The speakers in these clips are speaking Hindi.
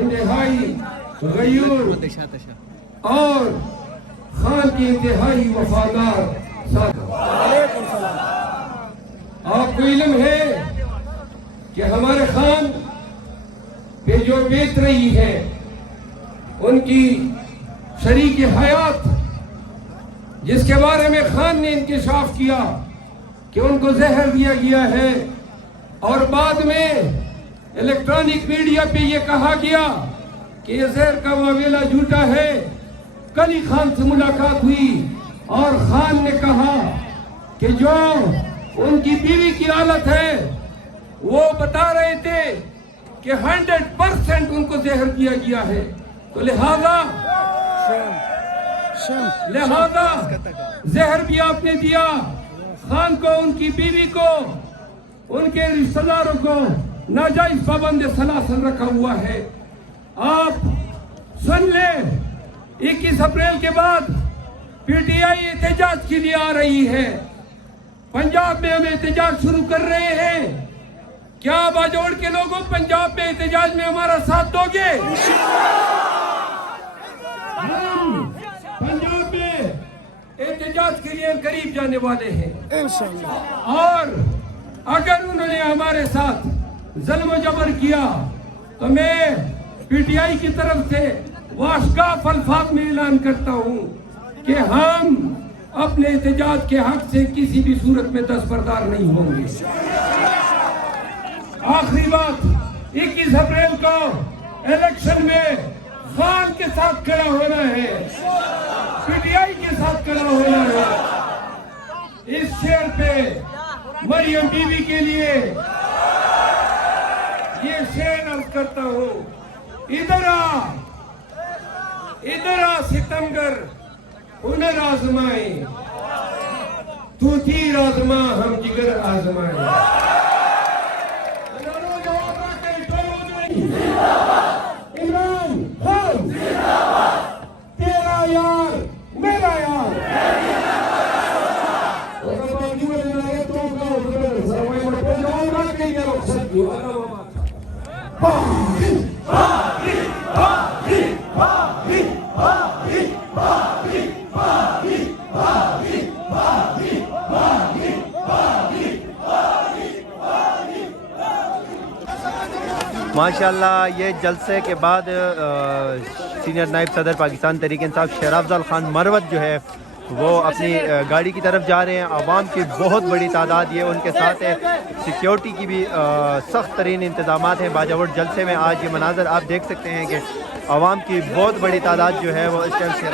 इंतहाई गयूर और खान की इंतहाई वफादार आपको इल्म है कि हमारे खान पे जो बीत रही है उनकी शरीक हयात जिसके बारे में खान ने इंकशाफ किया कि उनको जहर दिया गया है और बाद में इलेक्ट्रॉनिक मीडिया पे ये कहा गया कि ये जहर का मामला झूठा है कल ही खान से मुलाकात हुई और खान ने कहा कि जो उनकी बीवी की हालत है वो बता रहे थे कि 100% उनको जहर दिया गया है तो लिहाजा जहर भी आपने दिया खान को उनकी बीवी को उनके रिश्तेदारों को नाजायज पाबंद सलासल रखा हुआ है आप सुन ले 21 अप्रैल के बाद पीटीआई एहतजाज के लिए आ रही है पंजाब में हम एहतजाज शुरू कर रहे हैं क्या बाजोड़ के लोगों पंजाब में एहतजाज में हमारा साथ दोगे पंजाब में एहतजाज के लिए करीब जाने वाले हैं और अगर उन्होंने हमारे साथ जुल्म जबर किया तो मैं पीटीआई की तरफ से वाशगाफ अल्फाज में ऐलान करता हूं कि हम अपने एहतजाज के हक से किसी भी सूरत में दस्तबरदार नहीं होंगे। आखिरी बात 21 अप्रैल को इलेक्शन में खान के साथ खड़ा होना है पीटीआई के साथ खड़ा होना है इस शेर पे मरियम बीवी के लिए ये शेर अर्ज करता हूँ इधर आ सितमगर हुनर आजमाए, तू तीर आजमा हम जिगर आजमाए। इमरान खान तेरा यार मेरा यार। माशाल्लाह ये जलसे के बाद सीनियर नायब सदर पाकिस्तान तहरीक इंसाफ शेर अफजल खान मरवत जो है वो अपनी गाड़ी की तरफ जा रहे हैं। आवाम की बहुत बड़ी तादाद ये उनके साथ है, सिक्योरिटी की भी सख्त तरीन इंतजाम हैं। बाजावट जलसे में आज ये मनाजर आप देख सकते हैं कि आवाम की बहुत बड़ी तादाद जो है वो इस टाइम शेर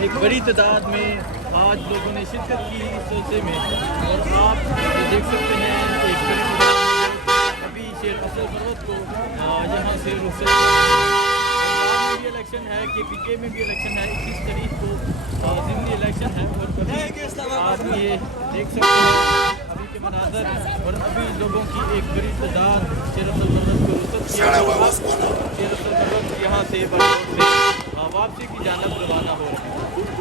एक बड़ी तादाद में आज लोगों ने शिरकत की इस जलसे में, और आप देख सकते हैं एक बड़ी तादाद में अभी शेर अफजल मरवत को यहाँ से रुखसत भी इलेक्शन है, KPK में भी इलेक्शन है, 21 तारीख को ज़िमनी इलेक्शन है। और अभी आप ये देख सकते हैं अभी के मनाजर, और अभी लोगों की एक बड़ी तादाद शेर अफजल मरवत को रुखसत किया। शेर अफजल मरवत यहाँ से वापसी की जानब रवाना हो रहे हैं।